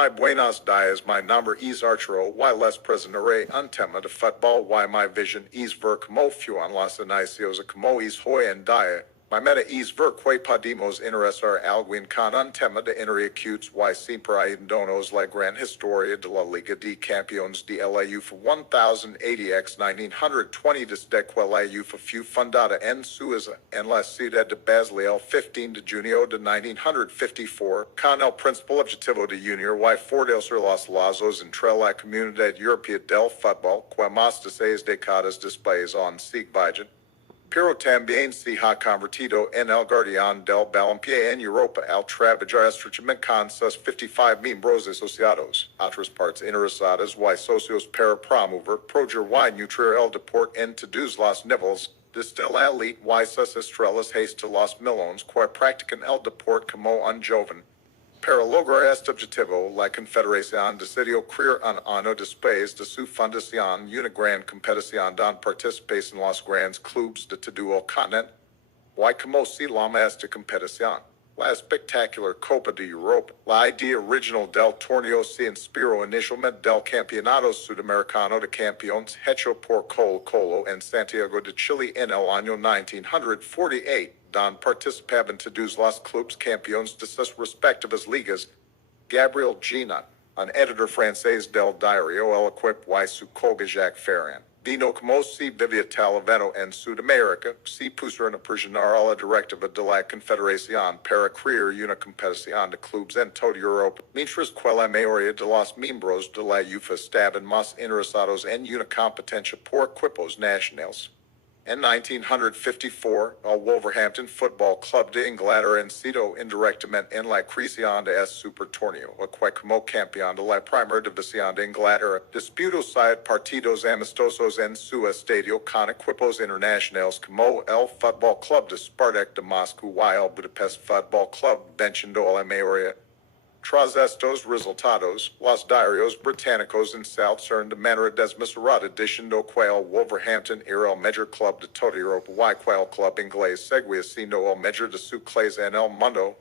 my buenos dias, my number is archero, y les presentare un tema de football, y my vision is ver como fuan las inicios como is hoy en dia. My meta is ver que podemos interesar alguien con un tema de interacutes y siempre hay donos la gran historia de la Liga de Campeones de la UEFA 1080x 1920 desde que la UEFA fue fundada en Suiza en la ciudad de Basilea el 15 de junio de 1954, con el principal objetivo de unir y fortalecer los lazos entre la comunidad europea del fútbol, que más de 6 décadas después han seguido. Pero también se ha convertido en el guardián del balompié en Europa al trabajar estrechamente con sus 55 miembros asociados, otras partes interesadas y socios para promover, proger y nutrir el deporte en todos los niveles, desde la elite y sus estrellas hasta los millones que practican el deporte como un joven. Para lograr este objetivo, la Confederación decidió crear un año después de su fundación una gran competición donde participan los grandes clubes de todo el continente. Y como se llama esta competición? La espectacular Copa de Europa. La idea original del torneo se inspiró inicialmente del Campeonato Sudamericano de Campeones hecho por Colo Colo en Santiago de Chile en el año 1948. Donde participaban todos los clubes campeones de sus respectivas ligas. Gabriel Ginot, un editor francés del diario El Equipo y su colega Jacques Ferrand, vino como se vivía tal evento en Sudamérica, se pusieron a presionar a la directiva de la Confederación para crear una competición de clubes en toda Europa, mientras que la mayoría de los miembros de la UEFA estaban más interesados en una competencia por equipos nacionales. En 1954, el Wolverhampton Football Club de Inglaterra incitó indirectamente en la creación de este super torneo, el cual como campeón de la Primera División de Inglaterra, disputó 7 partidos amistosos en su estadio con equipos internacionales como el Football Club de Spartak de Moscú y el Budapest Football Club, venciendo a la mayoría. Tras estos resultados, los diarios británicos ensalzaron de manera desmesurada diciendo que el Wolverhampton era el mejor club de toda Europa y que el club inglés seguía siendo el mejor de su clase en el mundo.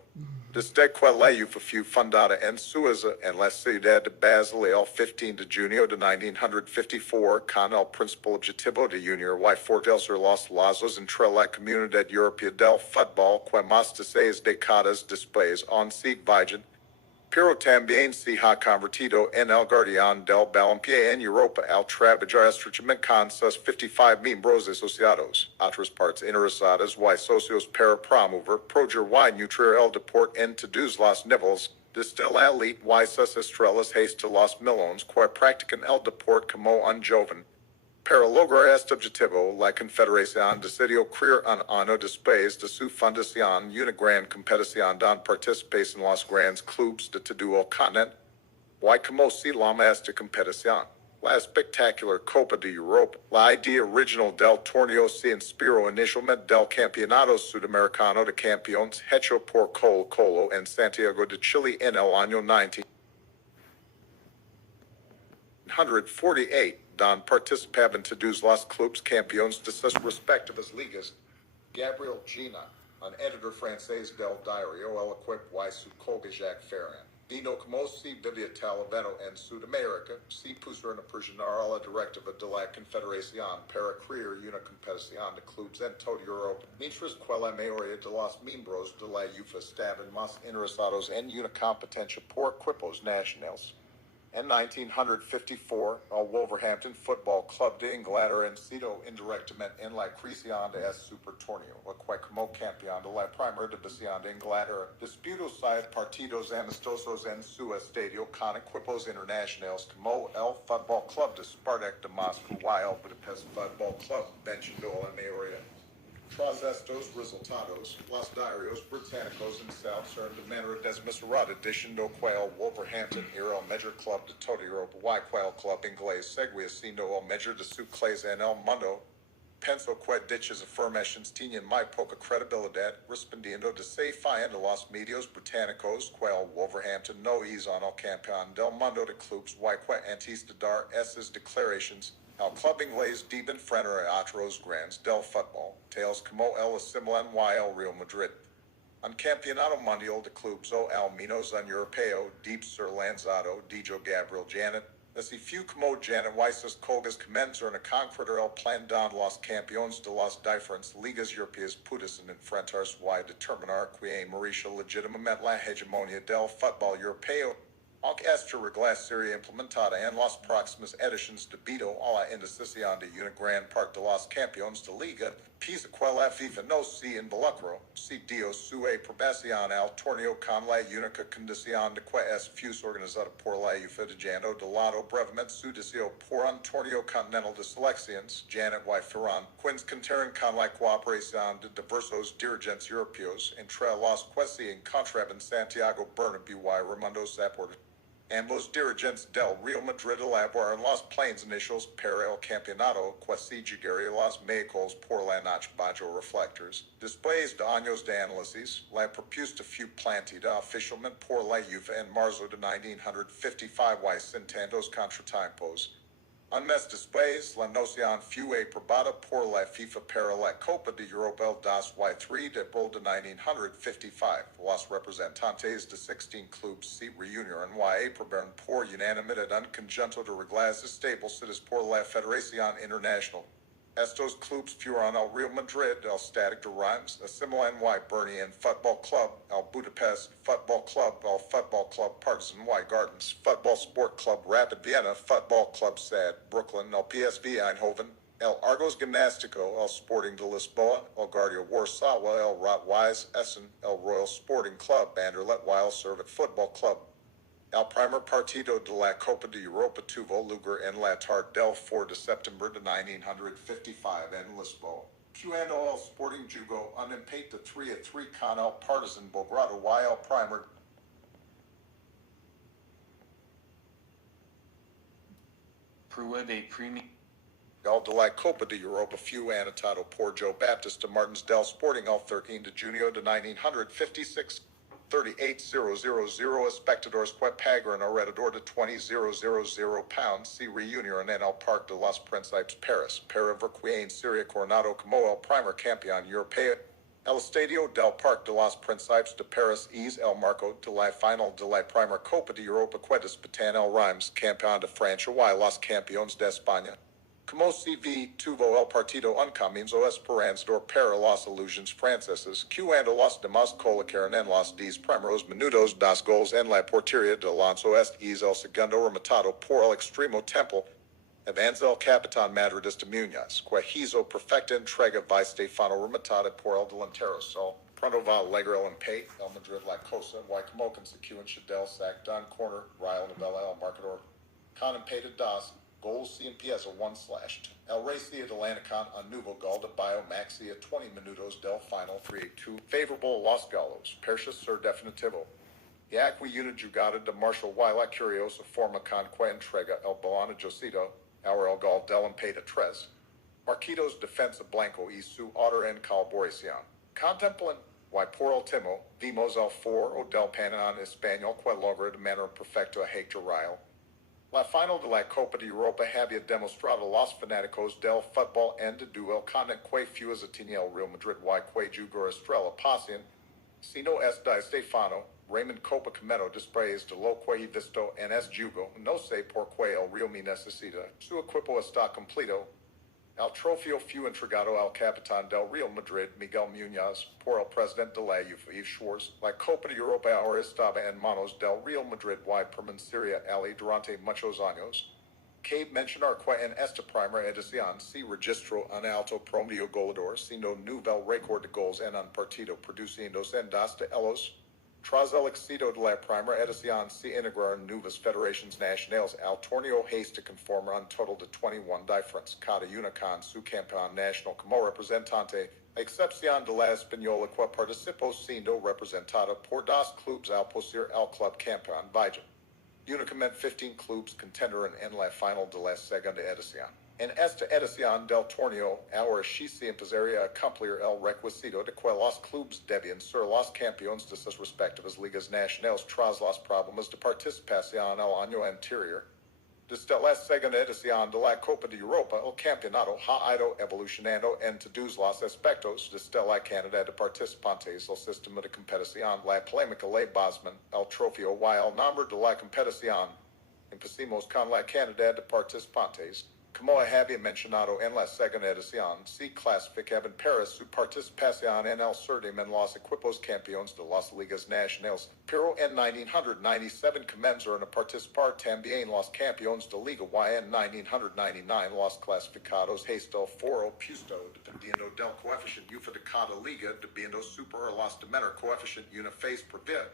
Desde que la UEFA fue fundada en Suiza en la ciudad de Basilea el 15 de junio de 1954 con el principal objetivo de unir y fortalecer los lazos entre la comunidad europea del fútbol que más de 6 décadas después han seguido. Pero también se ha convertido en el guardián del balompié en Europa al trabajar estrechamente con sus 55 miembros asociados, otras partes interesadas y socios para promover, proger y nutrir el deporte en todos los niveles, desde la elite y sus estrellas hasta los millones que practican el deporte como un joven. Para lograr este objetivo, la Confederación decidió crear un año después de su fundación una gran competición donde participan los grandes clubes de todo el continente. Y como se llama esta competición? La espectacular Copa de Europa. La idea original del torneo se inspiró inicialmente del Campeonato Sudamericano de Campeones hecho por Colo Colo en Santiago de Chile en el año 1948. Donde participaban todos los clubes campeones de sus respectivas ligas. Gabriel Ginot, un editor francés del diario El Equipo y su colega Jacques Ferrand, vino como se vivía tal evento en Sudamérica, se pusieron a presionar a la directiva de la Confederación para crear una competición de clubes en toda Europa, mientras que la mayoría de los miembros de la UEFA estaban más interesados en una competencia por equipos nacionales. En 1954, el Wolverhampton Football Club de Inglaterra incitó indirectamente en la creación de este super torneo, el cual como campeón de la Primera División de Inglaterra, disputó 7 partidos amistosos en su estadio con equipos internacionales como el Football Club de Spartak de Moscú y el Budapest Football Club, venciendo a la mayoría. Tras estos resultados, los diarios británicos ensalzaron de manera desmesurada diciendo que el Wolverhampton era el mejor club de toda Europa y que el club inglés seguía siendo el mejor de su clase en el mundo. Pensó que dichas afirmaciones tenían muy poca credibilidad, respondiendo desafiando los medios británicos que el Wolverhampton no es el campeón del mundo de clubes y que antes de dar esas declaraciones, el club inglés debe enfrentar a otros grandes del fútbol, tales como el AC Milan y el Real Madrid. Un Campeonato Mundial de Clubes o al menos un Europeo deep ser lanzado dijo Gabriel Janet. Así fue como Janet Weiss's colgas comenzaron a concretar el plan don los campeones de las diferentes ligas europeas pudiesen enfrentarse y determinar quién merecia legítimamente la hegemonía del fútbol europeo. Aunque esta regla sería implementada en las próximas ediciones debido a la indecisión de una gran parte de los campeones de liga, pese que la FIFA no se involucró, se dio su aprobación al torneo con la única condición de que es fuese organizado por la UEFA dejando de lado brevemente su deseo por un torneo continental de selecciones. Janet y Ferran, quienes contaron con la cooperación de diversos dirigentes europeos, entre los que se encontraban Santiago Bernabéu y Raimundo Saporta. Ambos dirigentes del Real Madrid elaboraron los planes iniciales para el campeonato que se llegaría a los miércoles por la noche bajo reflectores. Después de años de análisis, la propuesta fue planteada oficialmente por la UEFA en marzo de 1955 y sin tantos contratiempos. Un mes después, la noción fue aprobada por la FIFA para la Copa de Europa el 2 y 3 de abril de 1955. Los representantes de 16 clubes se reunieron y aprobaron por unanimidad un conjunto de reglas establecidas por la Federación Internacional. Estos clubes fueron el Real Madrid, el Stade de Reims, AC Milan y Berlin Football Club, el Budapest Football Club, el Football Club Partizan y Gardens, Football Sport Club Rapid Vienna, Football Club SAD, Brooklyn, el PSV Eindhoven, el Argos Gimnástico, el Sporting de Lisboa, el Guardia Warsaw, el Rot-Weiss Essen, el Royal Sporting Club, Anderlecht y el Servet Football Club. El primer partido de la Copa de Europa tuvo lugar en la tarde del 4 de septiembre de 1955 en Lisboa, cuando el Sporting jugó un empate de 3-3 con el Partizan Belgrado y el primer Pruebe Primi. El de la Copa de Europa fue anotado por Joe Baptista Martins del Sporting el 13 de junio de 1956. 38,000 espectadores que pagaron alrededor de 20,000 pounds se reunieron en el Parque de los Príncipes Paris para ver quién sería coronado como el primer campeón europeo. El estadio del Parque de los Príncipes de Paris es el marco de la final de la primera Copa de Europa que disputan el Reims, campeón de Francia y los campeones de España. Como se ve, tuvo el partido un comienzo esperanzador para las ilusiones francesas, cuando los demás colocaron en los 10 primeros minutos 2 goles en la portería de Alonso. Este es el segundo rematado por el extremo tiempo. Avanza el capitán madridista Muñoz, que hizo perfecta entrega y Stefano rematada por el delantero Sol. Pronto va a alegrar el empate, el Madrid la cosa, y como consecuencia del sac d'un corner, Rayo Novella el marcador. Con empate 2. Goals se empieza 1/2. El Racing Atlanta con un nuevo gol de Biomaxi a 20 minutos del final 3-2. Favorable a los galos, percha ser definitivo. Ya que una jugada de Marshall y la curiosa forma con que entrega el balón a Josito, ahora el gol del empate 3. Marquitos defensa blanco y su otra en colaboración. Contemplan, y por último, vimos el foro del Panamá español que logra de manera perfecta a Hector Rayo. La final de la Copa de Europa había demostrado a los fanáticos del fútbol en de duel con que fue tenía el Real Madrid y que jugó estrella pasión, sino es de Stefano, Raymond Copa Comento después de lo que he visto en es jugo, no sé por qué el Real me necesita, su equipo está completo. El trofeo fue entregado al capitán del Real Madrid, Miguel Muñoz, por el presidente de la UEFA, Yves Schwartz. La Copa de Europa ahora estaba en manos del Real Madrid y permanecería allí durante muchos años. Cabe mencionar que en esta primera edición se registró un alto promedio goleador, siendo nivel récord de goles en un partido, produciéndose en 2 de ellos. Tras el éxito de la primera edición se integraron nuevas federaciones nacionales al torneo hasta conformar un total de 21 diferentes, cada una con su campeón nacional como representante, a excepción de la española que participó siendo representada por 2 clubes al poseer el club campeón Villa. Únicamente 15 clubes contendieron en la final de la segunda edición. En esta edición del torneo, ahora se empezaría a cumplir el requisito de que los clubes debían ser los campeones de sus respectivas ligas nacionales tras los problemas de participación el año anterior. desde la segunda edición de la Copa de Europa, el campeonato ha ido evolucionando en todos los aspectos desde la cantidad de participantes, el sistema de competición, la polémica, la basman, el trofeo y el nombre de la competición. Empecemos con la cantidad de participantes. Como había mencionado en la segunda edición, se clasificaban para su participación en el certamen los equipos campeones de las ligas nacionales, pero en 1997 comenzaron a participar también los campeones de liga y en 1999 los clasificados hasta el foro puesto, dependiendo del coeficiente UFA de cada liga, debiendo superar los de menor coeficiente una vez por vez.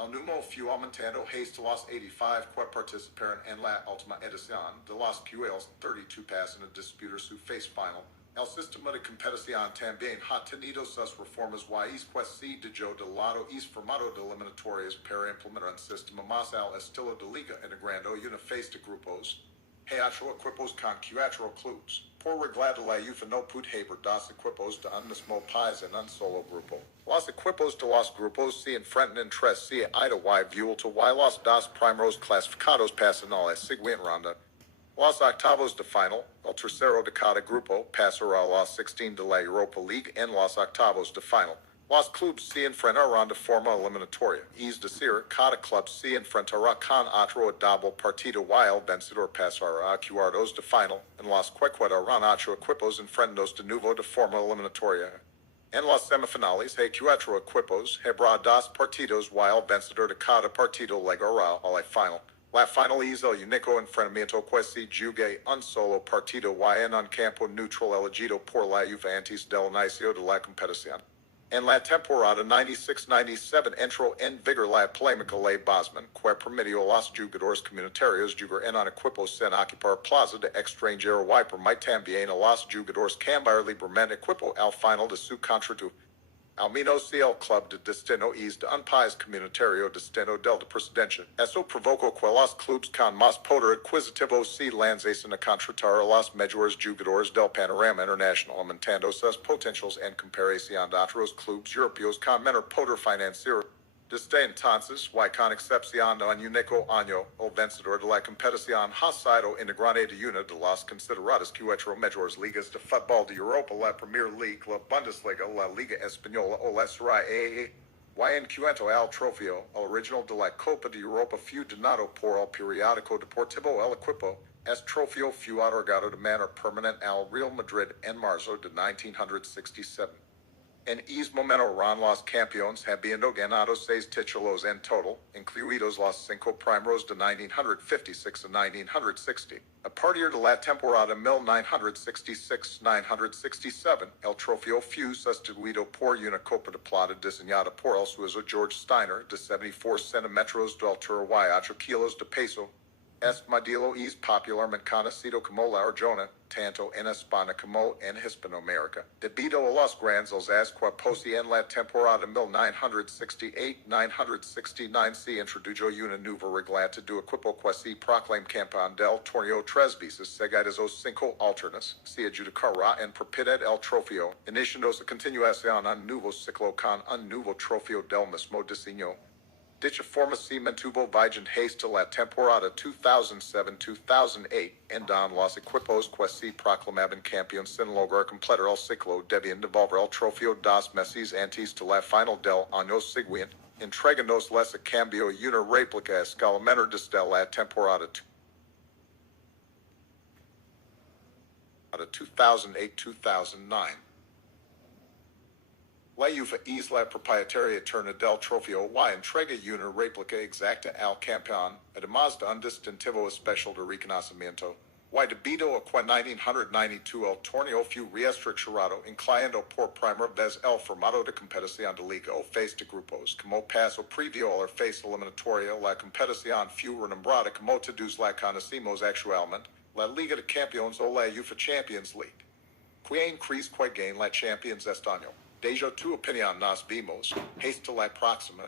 El número fue aumentando hasta los 85 que participaron en la última edición, de los cuales 32 pasan a disputar su phase final. El sistema de competición también ha tenido sus reformas y que se dejó de lado y formato de eliminatorias para implementar un sistema más al estilo de liga, integrando una phase de grupos. Cuatro equipos con cuatro clubes. Por regla de la UFA no puede haber dos equipos de un mismo país en un solo grupo. Los equipos de los grupos se enfrentan entre sí ida y vuelta y los dos primeros clasificados pasan a la siguiente ronda. Los octavos de final, el tercero de cada grupo, pasará a los 16 de la Europa League en los octavos de final. Los clubes se enfrentarán de forma eliminatoria, es decir, cada club se enfrentará con otro doble partido y el vencedor pasará a cuartos de final, en los que quedarán 8 equipos enfrentados de nuevo de forma eliminatoria. En las semifinales hay 4 equipos, habrá 2 partidos y el vencedor de cada partido llegará a la final. La final es el único enfrentamiento que se juega un solo partido y en un campo neutral elegido por la UFA antes del inicio de la competición. En la temporada 96-97 entró en vigor la polémica ley Bosman, que permitió a los jugadores comunitarios jugar en un equipo sin ocupar plaza de extranjero y permite también a los jugadores cambiar libremente equipo al final de su contrato. Al menos si el club de destino es de un país comunitario destino del de presidencia. Eso provocó que los clubes con más poder adquisitivo se lanzasen a contratar a los mejores jugadores del panorama internacional, aumentando sus potenciales en comparación de otros clubes europeos con menor poder financiero. Desde entonces, y con excepción de un único año, el vencedor de la competición ha sido integrante de una de las consideradas 4 mejores ligas de fútbol de Europa, la Premier League, la Bundesliga, la Liga Española o la Serie A. Y en cuanto al trofeo, el original de la Copa de Europa fue donado por el periódico deportivo El Equipo. Este trofeo fue otorgado de manera permanente al Real Madrid en marzo de 1967. En ese momento eran los campeones habiendo ganado 6 títulos en total, incluidos los 5 primeros de 1956 a 1960. A partir de la temporada 1966-1967, el trofeo fue sustituido por una copa de plata diseñada por el suizo George Steiner de 74 centímetros de altura y 8 kilos de peso. Este modelo es popularmente conocido como la Arjona, tanto en España como en Hispanoamérica. Debido a los grandes que posee en la temporada 1968-1969 se introdujo una nueva regla de equipo que se proclama campeón del torneo 3 veces seguidas o 5 alternas. Se adjudicará en propiedad el trofeo, iniciando a continuación un nuevo ciclo con un nuevo trofeo del mismo diseño. Dicha forma se mantuvo vigente hasta la temporada 2007-2008, en donde los equipos que se proclamaban campeones sin lograr completar el ciclo debían devolver el trofeo 2 meses antes de la final del año siguiente, entregándoles a cambio una réplica a escala menor desde la temporada 2008-2009. La UFA es la propietaria eterna del trofeo y entrega una réplica exacta al campeón, además de un distintivo especial de reconocimiento. Y debido a que en 1992 el torneo fue reestructurado, incluyendo por primera vez el formato de competición de liga o phase de grupos, como paso previo a la fase eliminatoria, la competición fue renombrada como todos la conocemos actualmente, la Liga de Campeones o la UFA Champions League. ¿Quién crees que gane la Champions este año? Deja tu opinión, nos vemos. Hasta la próxima.